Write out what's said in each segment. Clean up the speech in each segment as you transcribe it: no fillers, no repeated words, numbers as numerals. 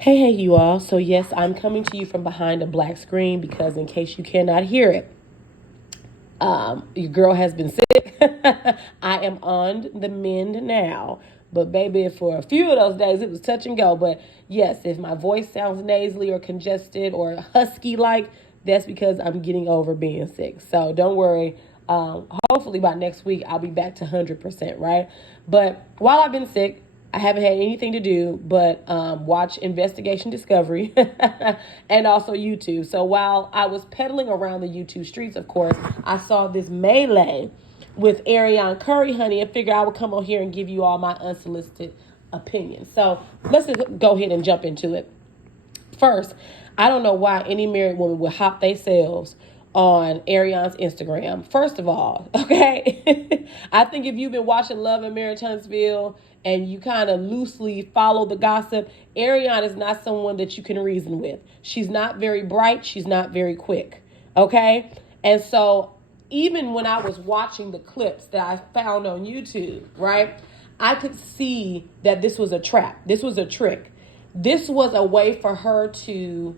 Hey, you all. So, yes, I'm coming to you from behind a black screen because, in case you cannot hear it, your girl has been sick. I am on the mend now. But, baby, for a few of those days, it was touch and go. But, yes, if my voice sounds nasally or congested or husky like, that's because I'm getting over being sick. So, don't worry. Hopefully, by next week, I'll be back to 100%, right? But while I've been sick, I haven't had anything to do but watch Investigation Discovery and also YouTube. So while I was pedaling around the YouTube streets, of course, I saw this melee with Arion Curry Honey and figured I would come on here and give you all my unsolicited opinion. So let's just go ahead and jump into it. First, I don't know why any married woman would hop themselves on Arionne's Instagram. First of all, okay, I think if you've been watching Love and Marriage Huntsville and you kind of loosely follow the gossip, Arionne is not someone that you can reason with. She's not very bright. She's not very quick. Okay. And so even when I was watching the clips that I found on YouTube, right, I could see that this was a trap. This was a trick. This was a way for her to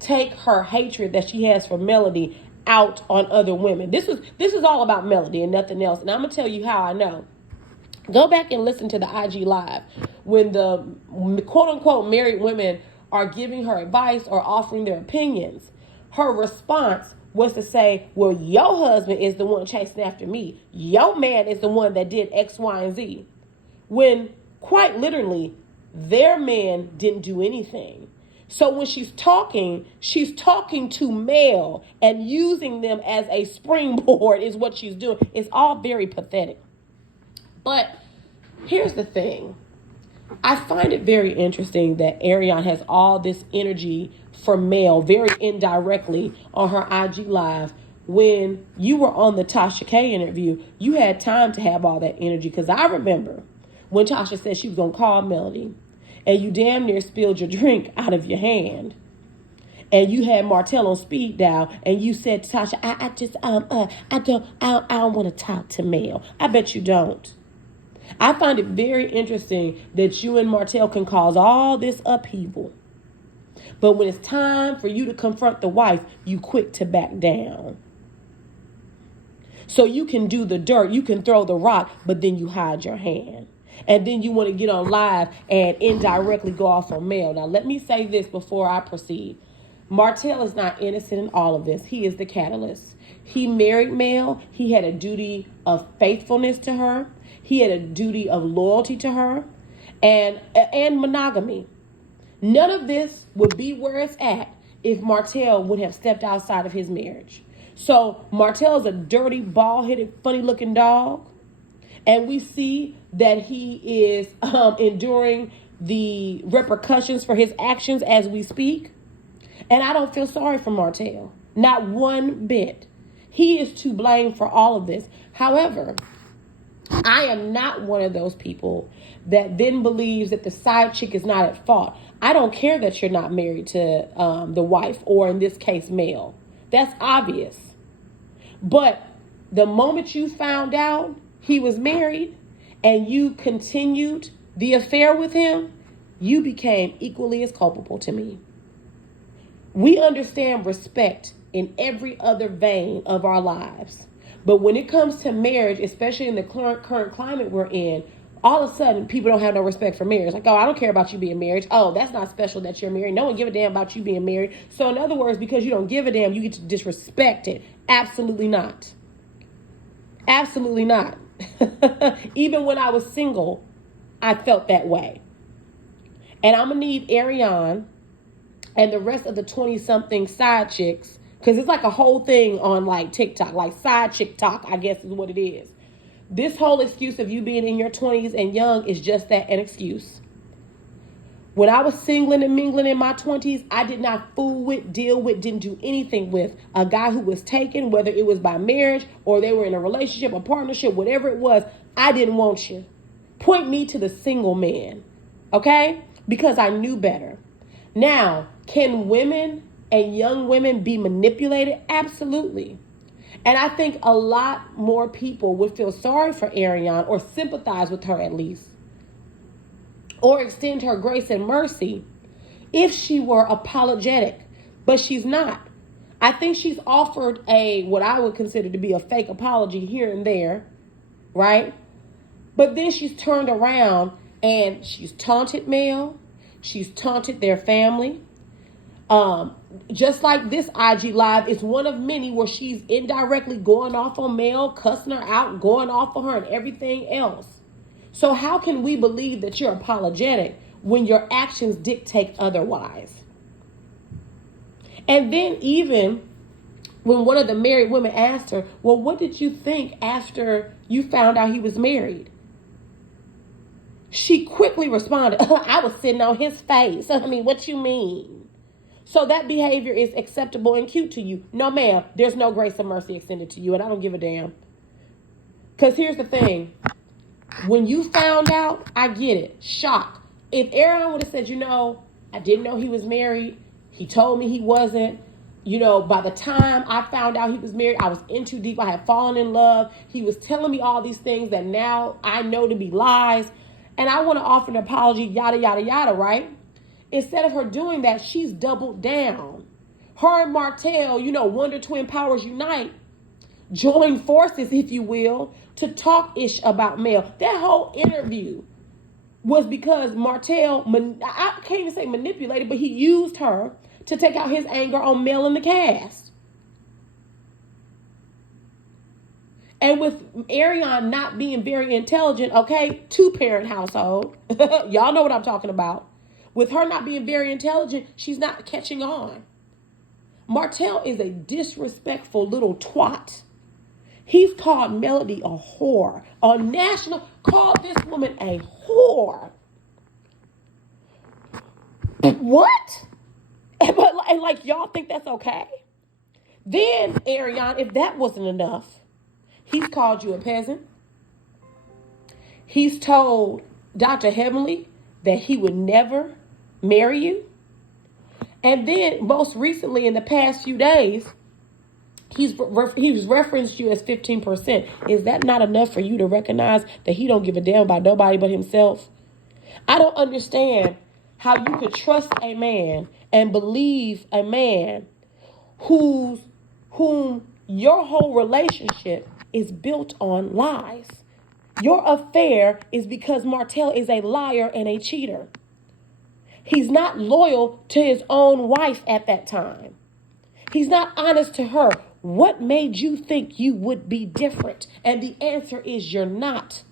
take her hatred that she has for Melody out on other women. This is all about Melody and nothing else. And I'm gonna tell you how I know. Go back and listen to the IG live when the quote unquote married women are giving her advice or offering their opinions. Her response was to say, well, your husband is the one chasing after me. Your man is the one that did X, Y, and Z. When quite literally, their man didn't do anything. So when she's talking to male and using them as a springboard is what she's doing. It's all very pathetic. But here's the thing. I find it very interesting that Arion has all this energy for male very indirectly on her IG Live. When you were on the Tasha K interview, you had time to have all that energy. Because I remember when Tasha said she was going to call Melody and you damn near spilled your drink out of your hand. And you had Martell on speed dial, and you said to Tasha, I don't want to talk to Mel. I bet you don't. I find it very interesting that you and Martell can cause all this upheaval. But when it's time for you to confront the wife, you quick to back down. So you can do the dirt, you can throw the rock, but then you hide your hand. And then you want to get on live and indirectly go off on Mel. Now, let me say this before I proceed. Martell is not innocent in all of this. He is the catalyst. He married Mel. He had a duty of faithfulness to her. He had a duty of loyalty to her and monogamy. None of this would be where it's at if Martell would have stepped outside of his marriage. So Martell is a dirty, bald-headed, funny-looking dog. And we see that he is enduring the repercussions for his actions as we speak. And I don't feel sorry for Martell. Not one bit. He is to blame for all of this. However, I am not one of those people that then believes that the side chick is not at fault. I don't care that you're not married to the wife, or in this case, Mel. That's obvious. But the moment you found out he was married and you continued the affair with him, you became equally as culpable to me. We understand respect in every other vein of our lives. But when it comes to marriage, especially in the current climate we're in, all of a sudden people don't have no respect for marriage. Like, oh, I don't care about you being married. Oh, that's not special that you're married. No one give a damn about you being married. So in other words, because you don't give a damn, you get to disrespect it. Absolutely not. Absolutely not. Even when I was single, I felt that way. And I'm going to need Arion and the rest of the 20-something side chicks, because it's like a whole thing on like TikTok, like side chick talk, I guess is what it is. This whole excuse of you being in your 20s and young is just that, an excuse. When I was singling and mingling in my 20s, I did not fool with, deal with, didn't do anything with a guy who was taken, whether it was by marriage or they were in a relationship, a partnership, whatever it was. I didn't want you. Point me to the single man, okay? Because I knew better. Now, can women and young women be manipulated? Absolutely. And I think a lot more people would feel sorry for Arion, or sympathize with her at least, or extend her grace and mercy, if she were apologetic, but she's not. I think she's offered what I would consider to be a fake apology here and there, right? But then she's turned around and she's taunted Mel. She's taunted their family. Just like this IG Live is one of many where she's indirectly going off on Mel, cussing her out, going off on her and everything else. So how can we believe that you're apologetic when your actions dictate otherwise? And then even when one of the married women asked her, well, what did you think after you found out he was married? She quickly responded, I was sitting on his face. I mean, what you mean? So that behavior is acceptable and cute to you. No, ma'am, there's no grace and mercy extended to you, and I don't give a damn. Because here's the thing. When you found out, I get it. Shock. If Arion would have said, I didn't know he was married. He told me he wasn't. By the time I found out he was married, I was in too deep. I had fallen in love. He was telling me all these things that now I know to be lies. And I want to offer an apology, yada, yada, yada, right? Instead of her doing that, she's doubled down. Her and Martell, Wonder Twin Powers unite, join forces, if you will, to talk ish about Mel. That whole interview was because Martell, I can't even say manipulated, but he used her to take out his anger on Mel and the cast. And with Arion not being very intelligent, okay, two-parent household, y'all know what I'm talking about. With her not being very intelligent, she's not catching on. Martell is a disrespectful little twat. He's called Melody a whore. On national, called this woman a whore. What? And like y'all think that's okay? Then, Arion, if that wasn't enough, he's called you a peasant. He's told Dr. Heavenly that he would never marry you. And then most recently in the past few days, he's referenced you as 15%. Is that not enough for you to recognize that he don't give a damn about nobody but himself? I don't understand how you could trust a man and believe a man whom your whole relationship is built on lies. Your affair is because Martell is a liar and a cheater. He's not loyal to his own wife at that time. He's not honest to her. What made you think you would be different? And the answer is you're not.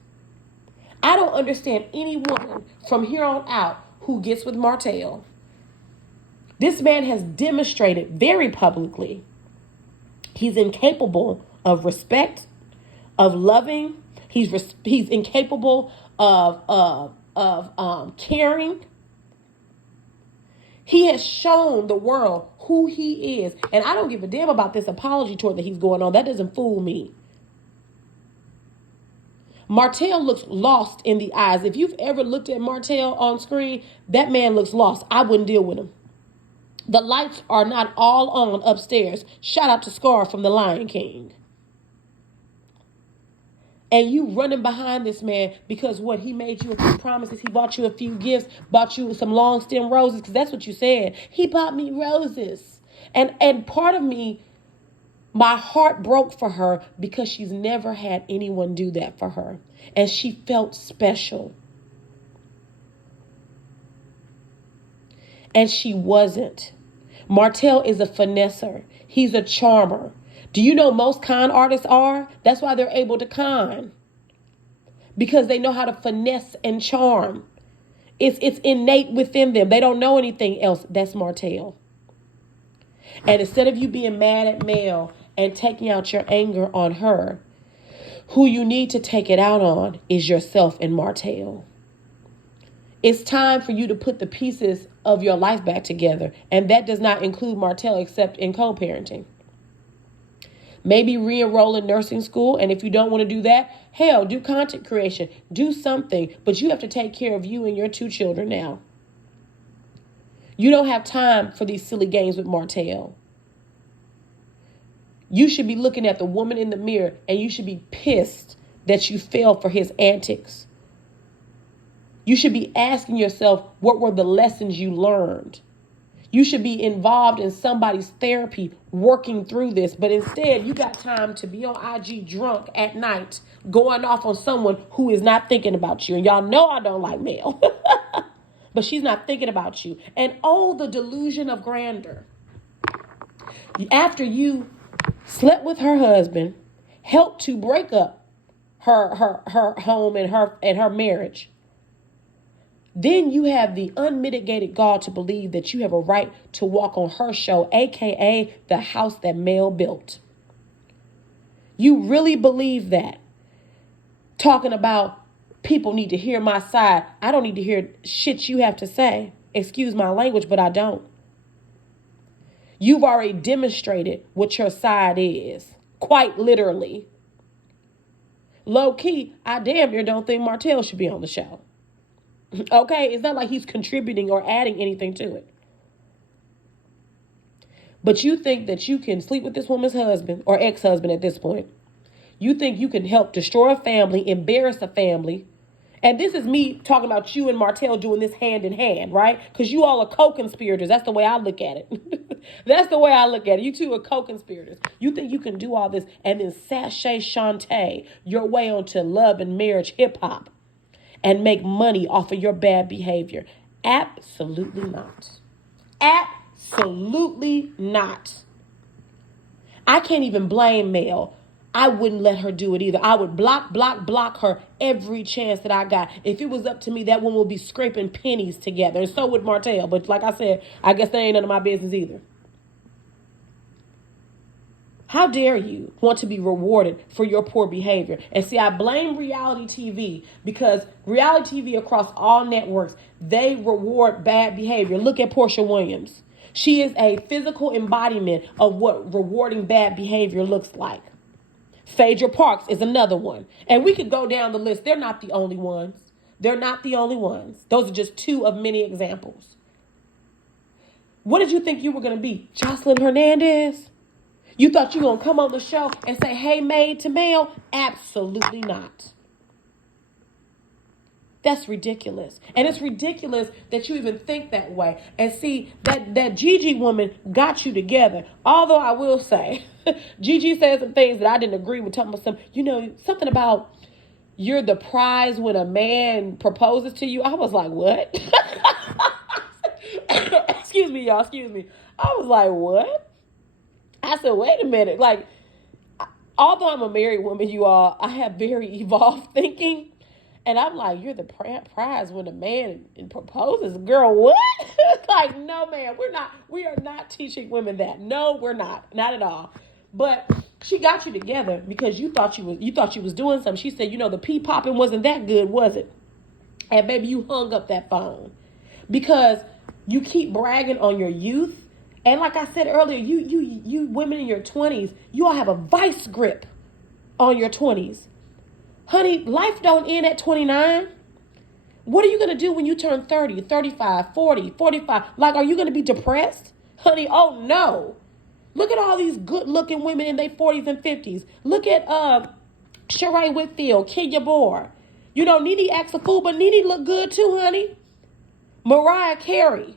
I don't understand any woman from here on out who gets with Martell. This man has demonstrated very publicly he's incapable of respect, of loving. He's incapable of caring. He has shown the world who he is. And I don't give a damn about this apology tour that he's going on. That doesn't fool me. Martell looks lost in the eyes. If you've ever looked at Martell on screen, that man looks lost. I wouldn't deal with him. The lights are not all on upstairs. Shout out to Scar from The Lion King. And you running behind this man because what, he made you a few promises. He bought you a few gifts, bought you some long stem roses, because that's what you said. He bought me roses. And part of me, my heart broke for her because she's never had anyone do that for her. And she felt special. And she wasn't. Martell is a finesser. He's a charmer. Do you know most con artists are? That's why they're able to con. Because they know how to finesse and charm. It's innate within them. They don't know anything else. That's Martell. And instead of you being mad at Mel and taking out your anger on her, who you need to take it out on is yourself and Martell. It's time for you to put the pieces of your life back together. And that does not include Martell except in co-parenting. Maybe re-enroll in nursing school. And if you don't want to do that, hell, do content creation. Do something. But you have to take care of you and your 2 children now. You don't have time for these silly games with Martell. You should be looking at the woman in the mirror and you should be pissed that you fell for his antics. You should be asking yourself, what were the lessons you learned? You should be involved in somebody's therapy working through this. But instead, you got time to be on IG drunk at night, going off on someone who is not thinking about you. And y'all know I don't like Mel. But she's not thinking about you. And oh, the delusion of grandeur. After you slept with her husband, helped to break up her home and her marriage, then you have the unmitigated gall to believe that you have a right to walk on her show, aka the house that Mel built. You really believe that? Talking about people need to hear my side. I don't need to hear shit you have to say. Excuse my language, but I don't. You've already demonstrated what your side is, quite literally. Low key, I damn near don't think Martell should be on the show. Okay, it's not like he's contributing or adding anything to it. But you think that you can sleep with this woman's husband or ex-husband at this point. You think you can help destroy a family, embarrass a family. And this is me talking about you and Martell doing this hand in hand, right? Because you all are co-conspirators. That's the way I look at it. That's the way I look at it. You two are co-conspirators. You think you can do all this and then sashay Shantae your way onto love and marriage hip hop and make money off of your bad behavior. Absolutely not. Absolutely not. I can't even blame Mel. I wouldn't let her do it either. I would block her every chance that I got. If it was up to me, that one would be scraping pennies together. And so would Martell. But like I said, I guess that ain't none of my business either. How dare you want to be rewarded for your poor behavior? And see, I blame reality TV because reality TV across all networks, they reward bad behavior. Look at Portia Williams. She is a physical embodiment of what rewarding bad behavior looks like. Phaedra Parks is another one. And we could go down the list. They're not the only ones. They're not the only ones. Those are just two of many examples. What did you think you were going to be? Jocelyn Hernandez? You thought you were going to come on the show and say, hey, maid to Mel? Absolutely not. That's ridiculous. And it's ridiculous that you even think that way. And see, that Gigi woman got you together. Although I will say, Gigi said some things that I didn't agree with. Talking about something about you're the prize when a man proposes to you. I was like, what? Excuse me, y'all. Excuse me. I was like, what? I said, wait a minute. Like, although I'm a married woman, you all, I have very evolved thinking. And I'm like, you're the prize when a man proposes. Girl, what? Like, no, man, we are not teaching women that. No, we're not. Not at all. But she got you together because you thought she was doing something. She said, the pee popping wasn't that good, was it? And baby, you hung up that phone because you keep bragging on your youth. And like I said earlier, you women in your 20s, you all have a vice grip on your 20s. Honey, life don't end at 29. What are you going to do when you turn 30, 35, 40, 45? Like, are you going to be depressed? Honey, oh no. Look at all these good-looking women in their 40s and 50s. Look at Sheree Whitfield, Kenya Moore. Nene acts a fool, but Nene look good too, honey. Mariah Carey.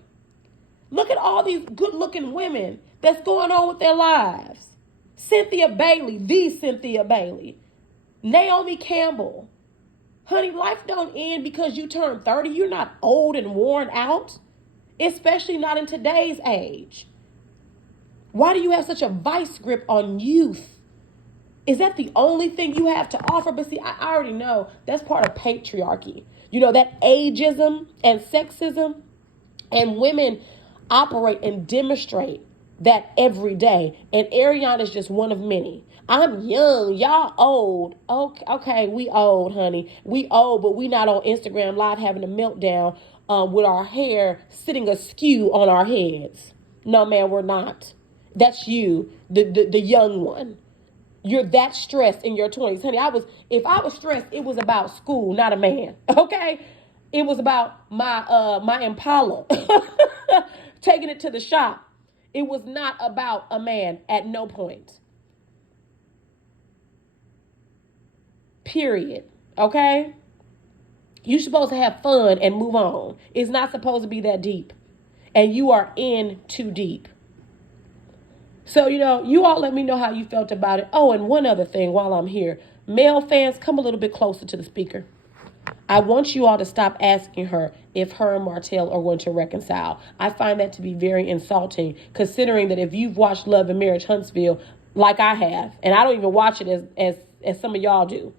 Look at all these good-looking women that's going on with their lives. Cynthia Bailey, the Cynthia Bailey. Naomi Campbell. Honey, life don't end because you turn 30. You're not old and worn out, especially not in today's age. Why do you have such a vice grip on youth? Is that the only thing you have to offer? But see, I already know that's part of patriarchy. That ageism and sexism, and women operate and demonstrate that every day. And Arion is just one of many. I'm young, y'all old. Okay, we old, honey. We old, but we not on Instagram Live having a meltdown with our hair sitting askew on our heads. No, man, we're not. That's you, the young one. You're that stressed in your 20s. Honey, if I was stressed, it was about school, not a man. Okay? It was about my Impala. Taking it to the shop. It was not about a man at no point. Period. Okay? You're supposed to have fun and move on. It's not supposed to be that deep. And you are in too deep. So, you all let me know how you felt about it. Oh, and one other thing while I'm here. Male fans, come a little bit closer to the speaker. I want you all to stop asking her if her and Martell are going to reconcile. I find that to be very insulting, considering that if you've watched Love and Marriage Huntsville, like I have, and I don't even watch it as some of y'all do.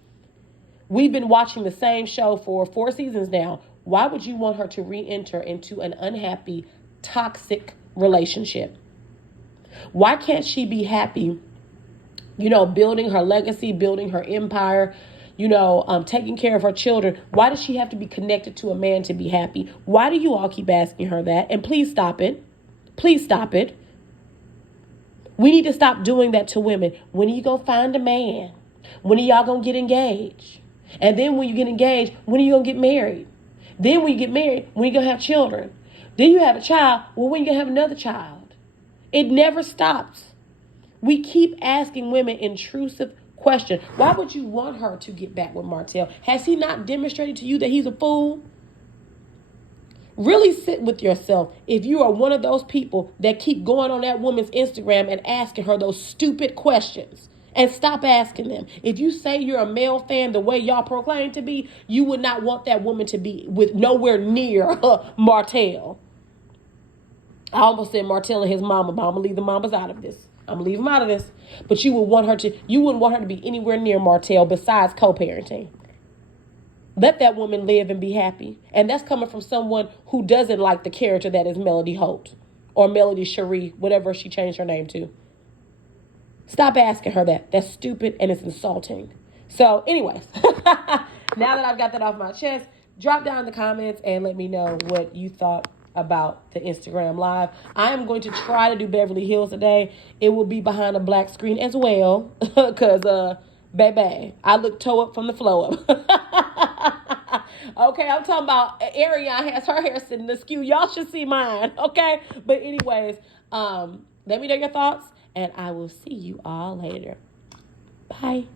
We've been watching the same show for 4 seasons now. Why would you want her to re-enter into an unhappy, toxic relationship? Why can't she be happy, building her legacy, building her empire, taking care of her children? Why does she have to be connected to a man to be happy? Why do you all keep asking her that? And please stop it. Please stop it. We need to stop doing that to women. When are you going to find a man? When are y'all going to get engaged? And then when you get engaged, when are you going to get married? Then when you get married, when are you going to have children? Then you have a child. Well, when are you going to have another child? It never stops. We keep asking women intrusive questions. Why would you want her to get back with Martell? Has he not demonstrated to you that he's a fool? Really sit with yourself if you are one of those people that keep going on that woman's Instagram and asking her those stupid questions. And stop asking them. If you say you're a male fan the way y'all proclaim to be, you would not want that woman to be with nowhere near Martell. I almost said Martell and his mama, but I'm going to leave the mamas out of this. I'm going to leave them out of this. But you wouldn't want her to be anywhere near Martell besides co-parenting. Let that woman live and be happy. And that's coming from someone who doesn't like the character that is Melody Holt or Melody Cherie, whatever she changed her name to. Stop asking her that. That's stupid and it's insulting. So anyways, now that I've got that off my chest, drop down in the comments and let me know what you thought about the Instagram Live. I am going to try to do Beverly Hills today. It will be behind a black screen as well because, baby, I look toe up from the flow up. Okay, I'm talking about Arionne has her hair sitting askew. Y'all should see mine, okay? But anyways, let me know your thoughts. And I will see you all later. Bye.